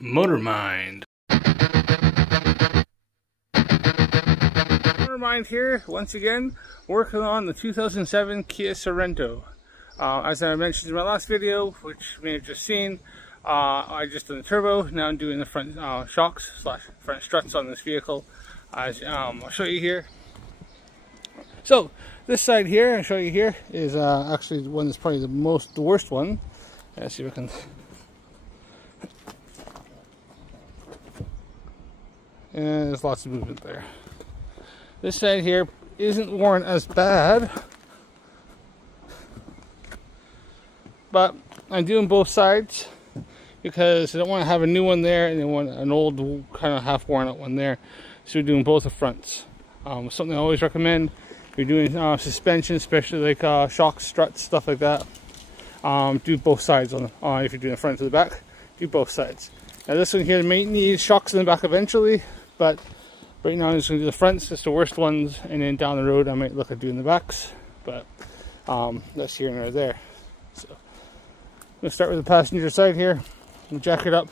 Motormind. Motormind here, once again, working on the 2007 Kia Sorento. As I mentioned in my last video, which you may have just seen, I just done the turbo. Now I'm doing the front shocks slash front struts on this vehicle. As I'll show you here. So this side here, I'll show you here, is actually one that's probably the worst one. Let's see if I can. And there's lots of movement there. This side here isn't worn as bad, but I'm doing both sides because I don't want to have a new one there and then want an old kind of half worn out one there. So we're doing both the fronts. Something I always recommend if you're doing suspension, especially like shocks, struts, stuff like that. Do both sides on if you're doing the front to the back. Do both sides. Now this one here may need shocks in the back eventually, but right now I'm just going to do the fronts, just the worst ones, and then down the road I might look at doing the backs, but that's here and there. So I'm going to start with the passenger side here. Jack it up,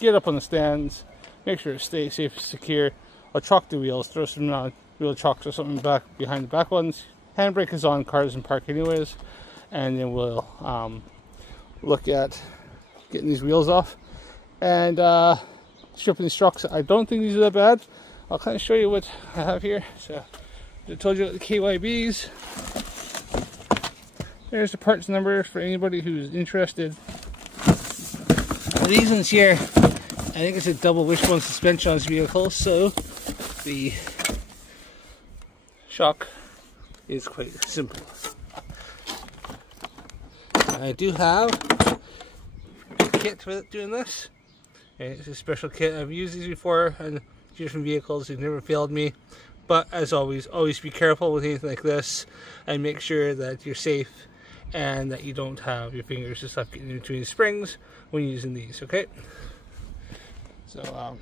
get up on the stands, make sure it stays safe and secure. I'll chalk the wheels, throw some wheel chocks or something back behind the back ones. Handbrake is on, cars in park anyways, and then we'll look at getting these wheels off and stripping these shocks. I don't think these are that bad. I'll kind of show you what I have here. So I told you about the KYBs. There's the parts number for anybody who's interested. These ones here, I think it's a double wishbone suspension on this vehicle, so the shock is quite simple. I do have a kit for doing this. It's a special kit. I've used these before on different vehicles. They've never failed me. But as always be careful with anything like this and make sure that you're safe and that you don't have your fingers and stuff getting in between the springs when using these, okay? So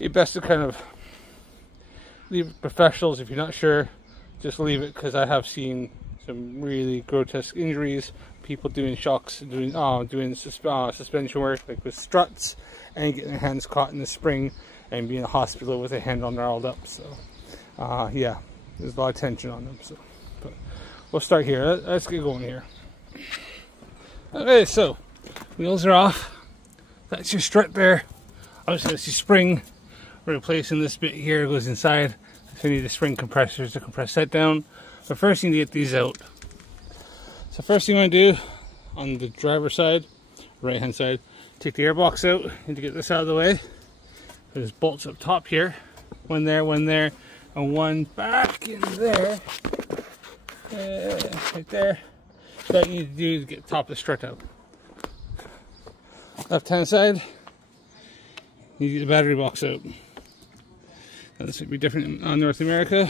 it's best to kind of leave it professionals. If you're not sure, just leave it, because I have seen some really grotesque injuries, people doing shocks, doing suspension work like with struts and getting their hands caught in the spring and being in the hospital with their hand all gnarled up. So yeah, there's a lot of tension on them. So but we'll start here. Let's get going here. Okay, so wheels are off. That's your strut there. Obviously that's your spring. We're replacing this bit here, it goes inside. So I need the spring compressors to compress that down. But first you need to get these out. So first thing you want to do on the driver's side, right hand side, take the airbox out. You need to get this out of the way. There's bolts up top here. One there, and one back in there. Right there. So what you need to do is get the top of the strut out. Left hand side, you get the battery box out. Now this would be different on North America.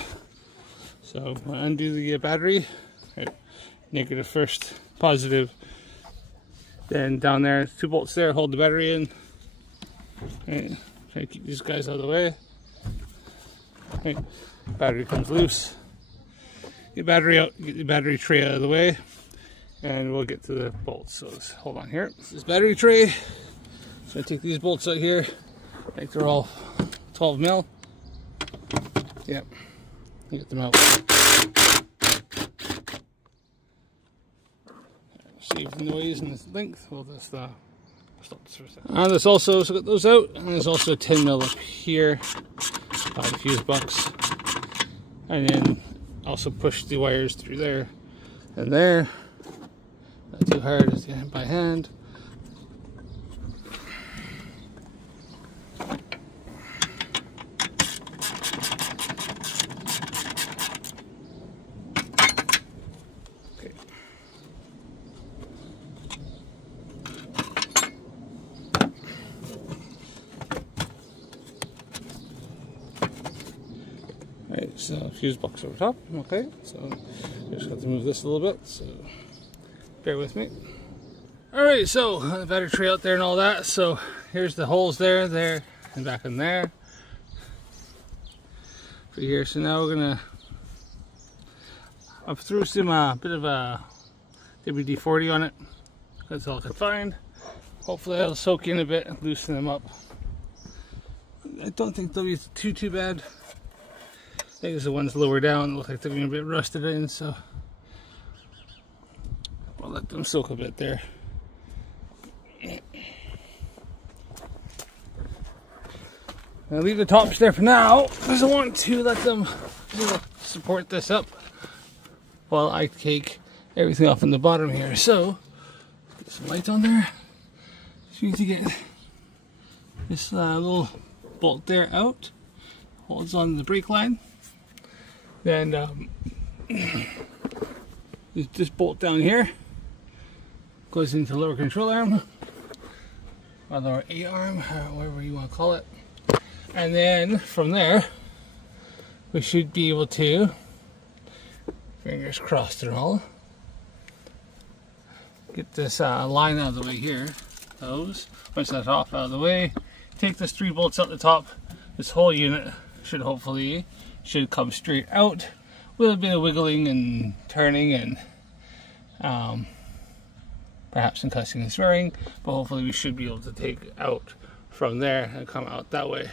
So undo the battery. Right. Negative first, positive. Then down there, 2 bolts there, hold the battery in. Right. Try to keep these guys out of the way. Right. Battery comes loose. Get battery out, get the battery tray out of the way, and we'll get to the bolts. So let's hold on here. This is battery tray. So I take these bolts out here. I think they're all 12 mil. Yep. Get them out. Save the noise and the length. We'll just stop this for a second. And there's also, so get those out, and there's also a 10 mil up here, the fuse box, and then also push the wires through there and there. Not too hard, just by hand. Right, so fuse box over top. Okay, so just got to move this a little bit, so bear with me. Alright, so the battery tray out there and all that. So here's the holes there, and back in there. For here, so now we're gonna, I've threw some bit of a WD-40 on it. That's all I could find. Hopefully that'll soak in a bit and loosen them up. I don't think they'll be too bad. I think it's the ones lower down look like they're being a bit rusted in, so I'll let them soak a bit there. I'll leave the tops there for now because I want to let them support this up while I take everything off in the bottom here. So, get some light on there. So you need to get this little bolt there out, holds on the brake line. Then this bolt down here goes into the lower control arm, or lower A arm, however you want to call it. And then from there, we should be able to, fingers crossed and all, get this line out of the way here. Those, once that's off out of the way, take this 3 bolts out the top. This whole unit should hopefully come straight out with a bit of wiggling and turning and perhaps some cussing and swearing, but hopefully we should be able to take out from there and come out that way.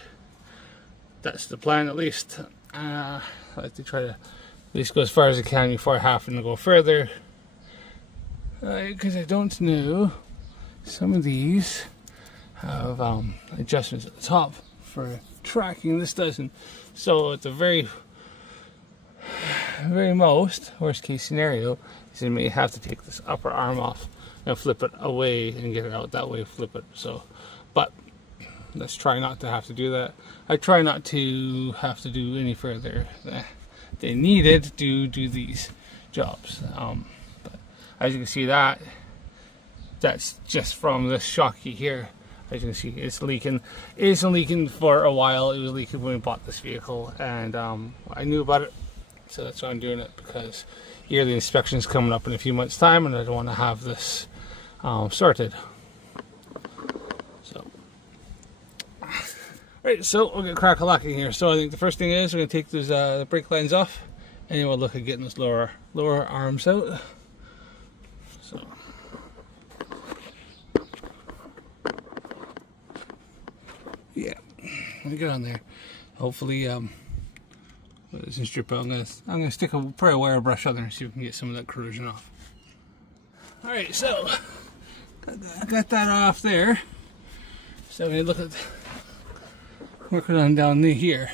That's the plan, at least. I like to try to at least go as far as I can before having to go further, because I don't know, some of these have adjustments at the top for tracking. This doesn't. So at the very most worst case scenario is you may have to take this upper arm off and flip it away and get it out that way, flip it. So, but let's try not to have to do that. I try not to have to do any further than needed to do these jobs. But as you can see, that's just from this shocky here. As you can see, it's leaking. It's been leaking for a while. It was leaking when we bought this vehicle, and I knew about it, so that's why I'm doing it, because yearly inspection's coming up in a few months' time, and I don't want to have this sorted. So, right, so we'll get crack-a-lacking here. So I think the first thing is we're going to take those the brake lines off, and then we'll look at getting those lower arms out. So. Yeah, let me get on there. Hopefully, it doesn't strip out. I'm gonna stick probably a wire brush on there and see if we can get some of that corrosion off. All right, so I got that off there. So I'm gonna look at working on down here.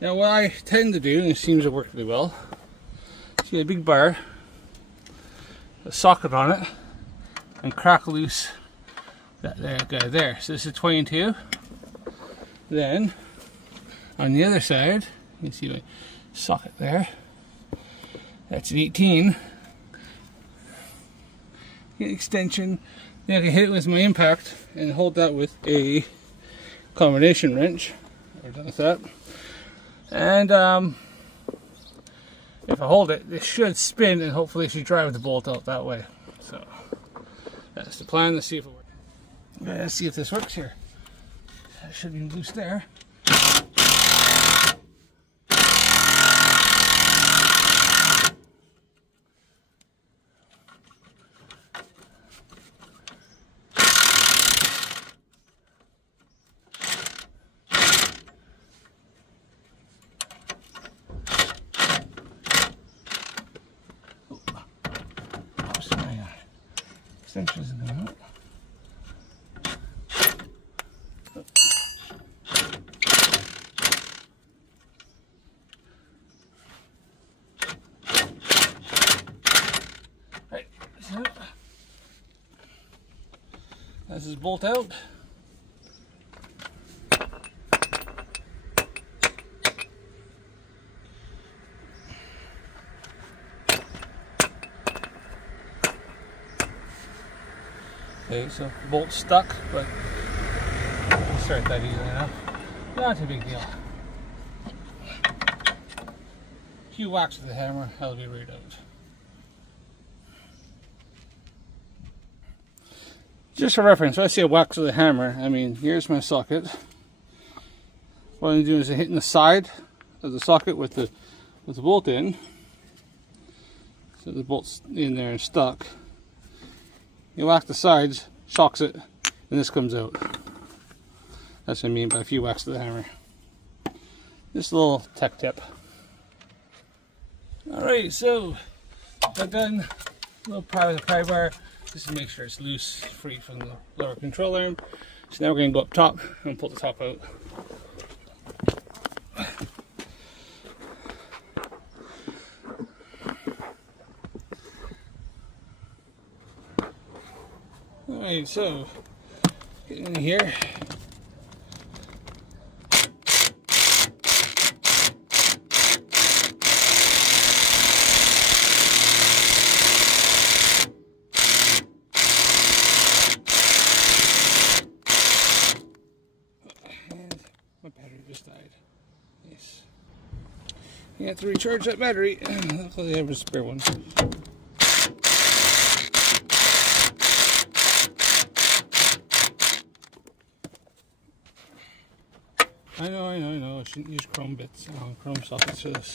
Now, what I tend to do, and it seems to work really well, see a big bar, a socket on it, and crack loose that guy there. So this is 22. Then on the other side, you can see my socket there. That's an 18. Get extension. Then I can hit it with my impact and hold that with a combination wrench. I've done with that. And if I hold it, it should spin and hopefully it should drive the bolt out that way. So that's the plan. Let's see if it works. Let's see if this works here. That should be loose there. Extensions in there. Right, so this is bolt out. Okay, so bolt stuck, but we'll start that easily enough. Not a big deal. If you wax with the hammer, that'll be right out. Just for reference, when I say wax with a hammer, I mean, here's my socket. What I'm doing is I'm hitting the side of the socket with the bolt in. So the bolt's in there and stuck. You whack the sides, shocks it, and this comes out. That's what I mean by a few whacks of the hammer. Just a little tech tip. Alright, so I've done a little pry with the pry bar just to make sure it's loose, free from the lower control arm. So now we're going to go up top and pull the top out. Alright, so getting in here. My battery just died. Nice. You have to recharge that battery. Luckily I have a spare one. I know. I shouldn't use chrome bits, chrome sockets for this.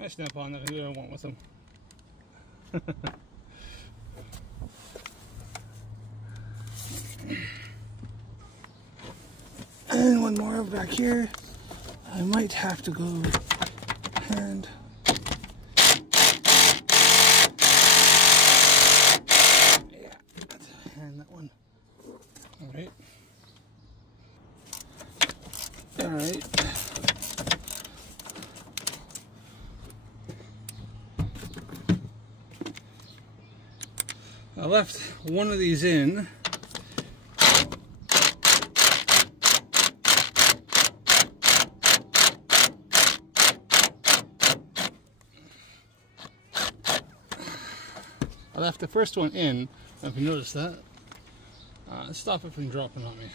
I snap on that. Who do I want with them? And one more back here. I might have to go hand. Yeah, hand that one. Alright. Alright. I left one of these in. I left the first one in, if you notice that. Stop it from dropping on me.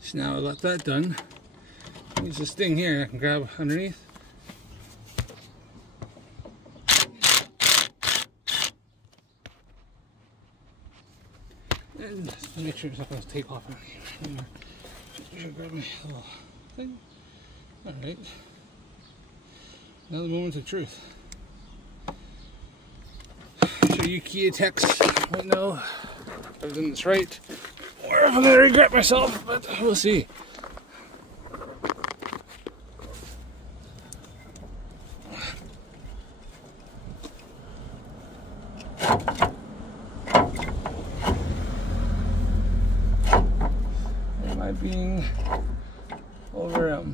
So now I got that done. Use this thing here, I can grab underneath. And just make sure there's not tape off on me. Just make sure I grab my little thing. Alright. Now the moment of truth. So you Kia techs right now, if I've done this right, or if I'm going to regret myself, but we'll see. Am I being over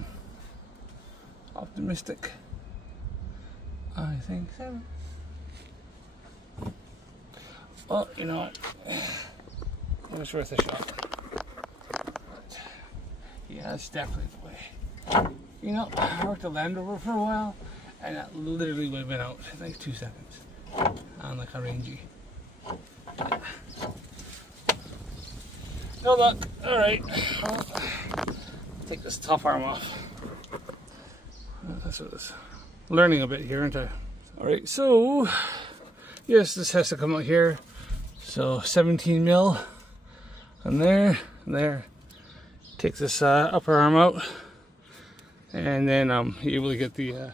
optimistic? I think so. Well, you know what? It was worth a shot. But, yeah, that's definitely the way. You know, I worked a Land Rover for a while, and that literally would have been out in like 2 seconds. On like a Rangy. Yeah. No luck. Alright. Well, take this top arm off. That's what it is. Learning a bit here, aren't I? Alright, so yes, this has to come out here. So 17 mil and there, and there. Take this upper arm out, and then you're able to get the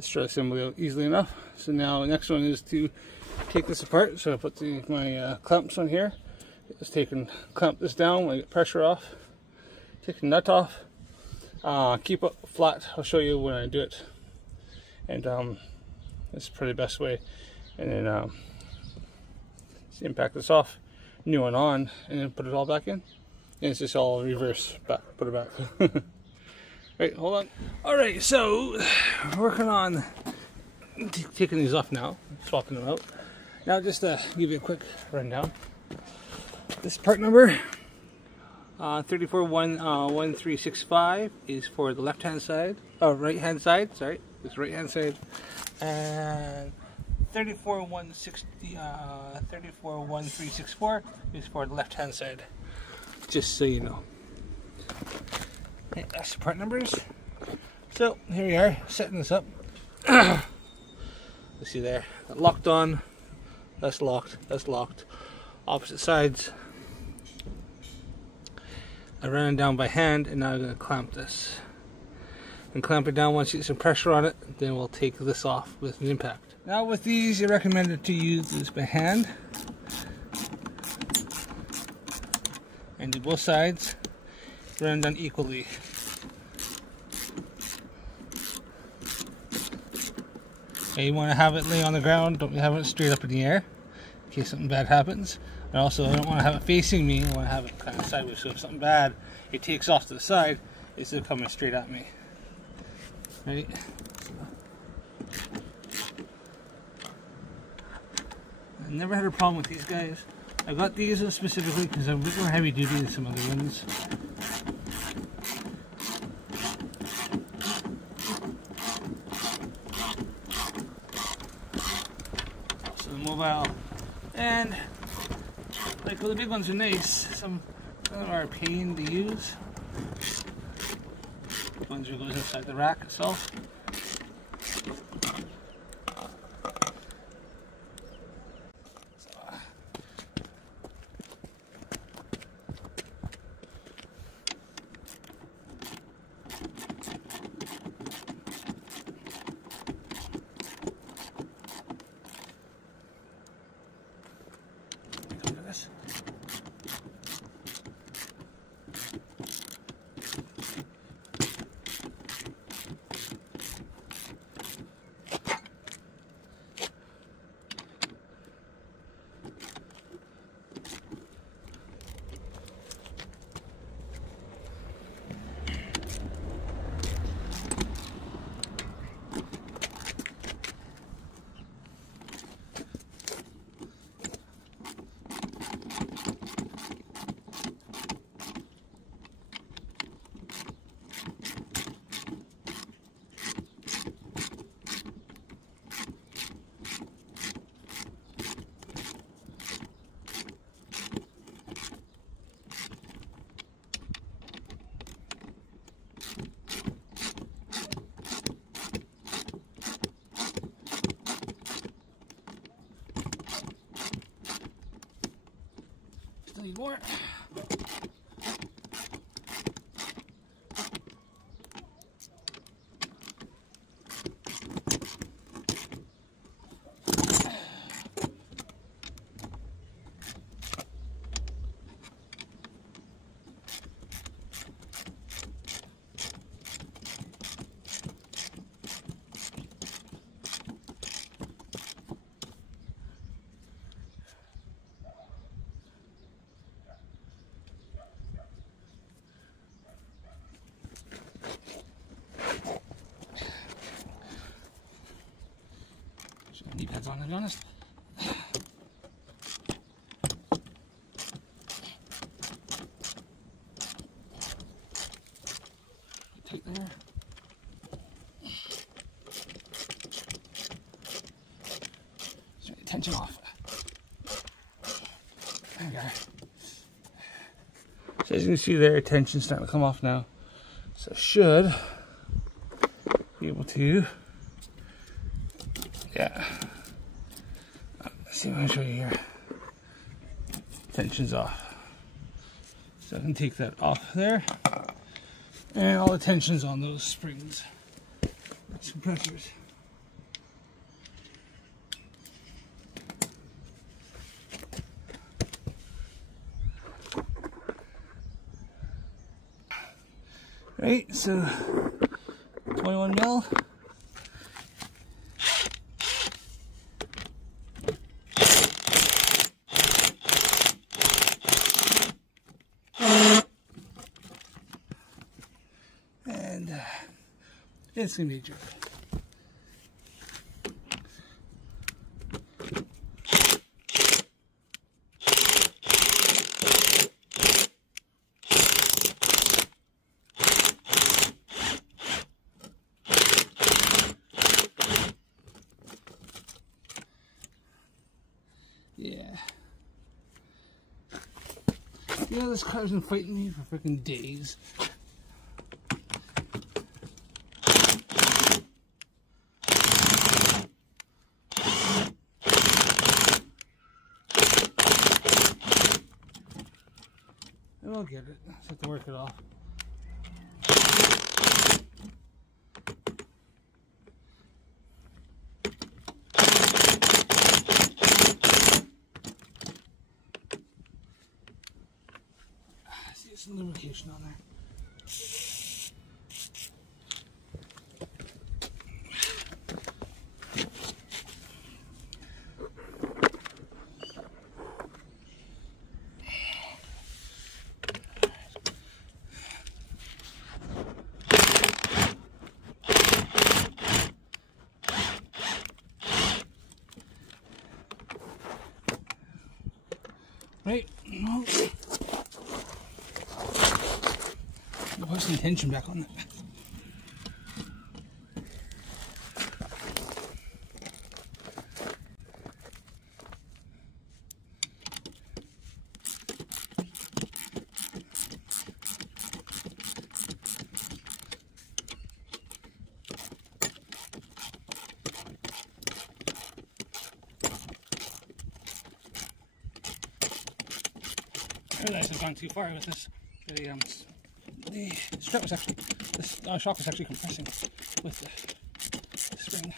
strut assembly out easily enough. So now the next one is to take this apart. So I put my clamps on here. Just clamp this down when I get pressure off. Take the nut off. Keep it flat. I'll show you when I do it. And this is probably the best way. And then just impact this off, new one on, and then put it all back in. And it's just all reverse back, put it back. Right, hold on. Alright, so working on taking these off now, swapping them out. Now just to give you a quick rundown. This part number 341365 is for the left hand side, right hand side, sorry, it's right hand side, and 341364 is for the left hand side, just so you know. Okay, that's the part numbers. So here we are, setting this up. Let's see there, locked on, that's locked, opposite sides. I ran it down by hand, and now I'm going to clamp this. And clamp it down once you get some pressure on it, then we'll take this off with an impact. Now with these, it's recommended to use this by hand. And do both sides, run them down equally. Okay, you want to have it lay on the ground, don't have it straight up in the air, in case something bad happens. And also, I don't want to have it facing me, I want to have it kind of sideways, so if something bad, it takes off to the side, instead of coming straight at me. Right? I've never had a problem with these guys. I got these specifically because I'm a bit more heavy duty than some other ones. So the mobile, and like, well, the big ones are nice. Some of them are a pain to use. The ones that goes inside the rack itself. Still need more. Knee pads on, to be honest. Tight there. Just get the tension off. There we go. So as you can see there, tension's starting to come off now. So should be able to, yeah. See if I can show you here. Tension's off. So I can take that off there. And all the tension's on those springs. Compressors. Right, so 21 mil. And it's gonna be a joke. Yeah. You know, this car's been fighting me for freaking days. I'll get it. Just have to work it off. I see some lubrication on there. Right, no. Put some tension back on that. I realized I've gone too far with this. The strut was actually, this shock was actually compressing with the spring.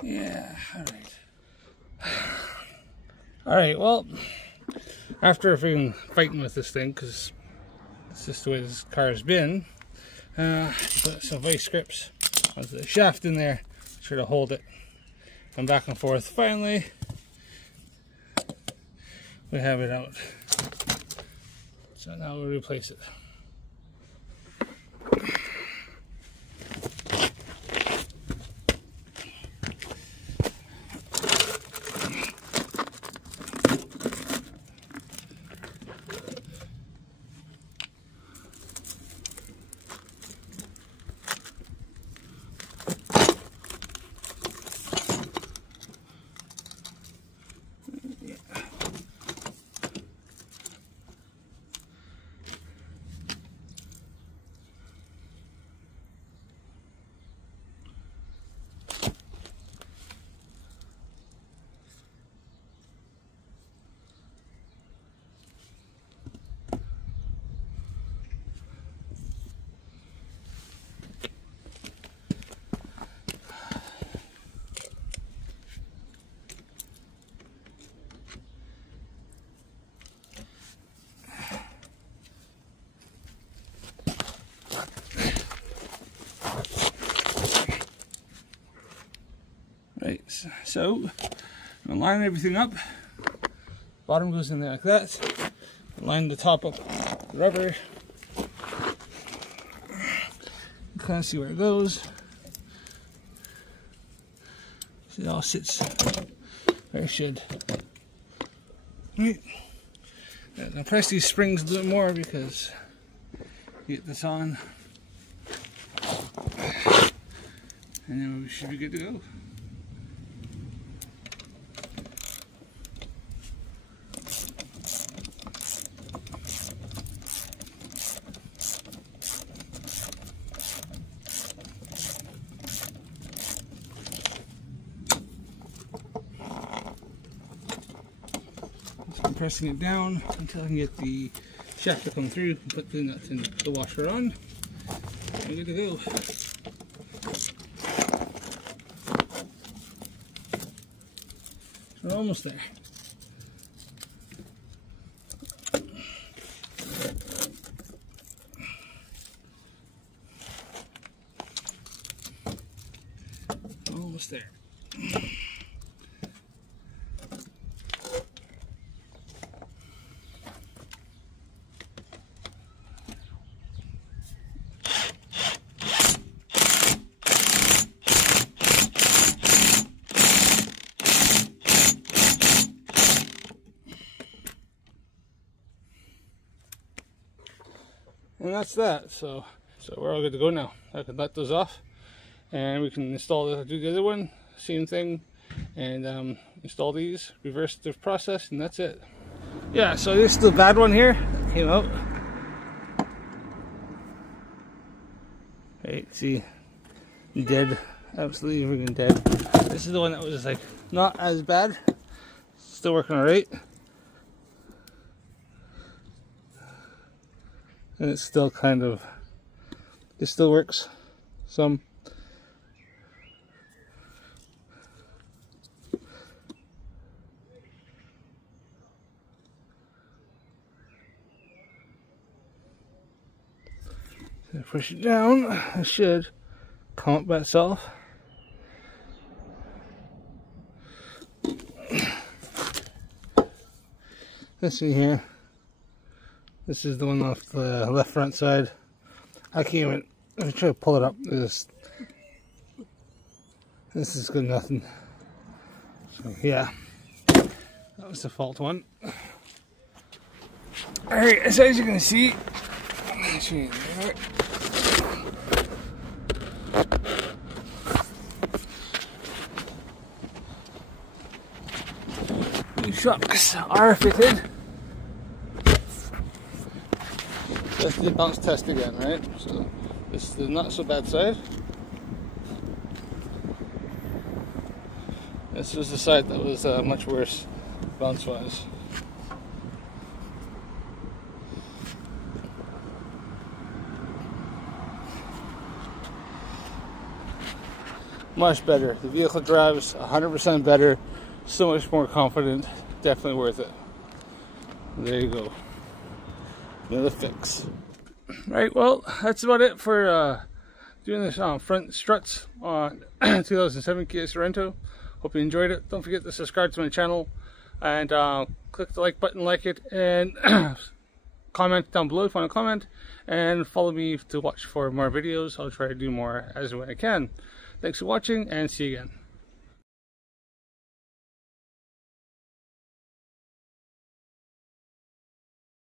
Yeah, alright, well, after freaking fighting with this thing, because it's just the way this car has been, put some vice grips onto the shaft in there, try to hold it, and back and forth. Finally, we have it out. So now we'll replace it. Right, so I'm gonna line everything up. Bottom goes in there like that. Line the top up with the rubber. Kind of see where it goes. See, it all sits where it should. Right. Now press these springs a little more because you get this on, and then we should be good to go. I'm pressing it down until I can get the shaft to come through and put the nuts in the washer on. I'm good to go. We're almost there. Almost there. And that's that. So we're all good to go now. I can let those off, and we can do the other one, same thing, and install these, reverse the process, and that's it. Yeah, so this is the bad one here that came out. Right, see, dead, absolutely freaking dead. This is the one that was like not as bad, still working alright, and it's still kind of, it still works some. Push it down, it should come up by itself. This one here, this is the one off the left front side. I can't even, let me try to pull it up. This is good nothing. So yeah, that was the fault one. Alright, so as you can see, new shocks are fitted. Let's do the bounce test again, right? So this is the not so bad side. This was the side that was much worse bounce wise. Much better. The vehicle drives 100% better. So much more confident. Definitely worth it. There you go. Another fix. Right, well, that's about it for doing this front struts on 2007 Kia Sorento. Hope you enjoyed it. Don't forget to subscribe to my channel and click the like button, like it, and comment down below if you want to comment, and follow me to watch for more videos. I'll try to do more as when I can. Thanks for watching, and see you again.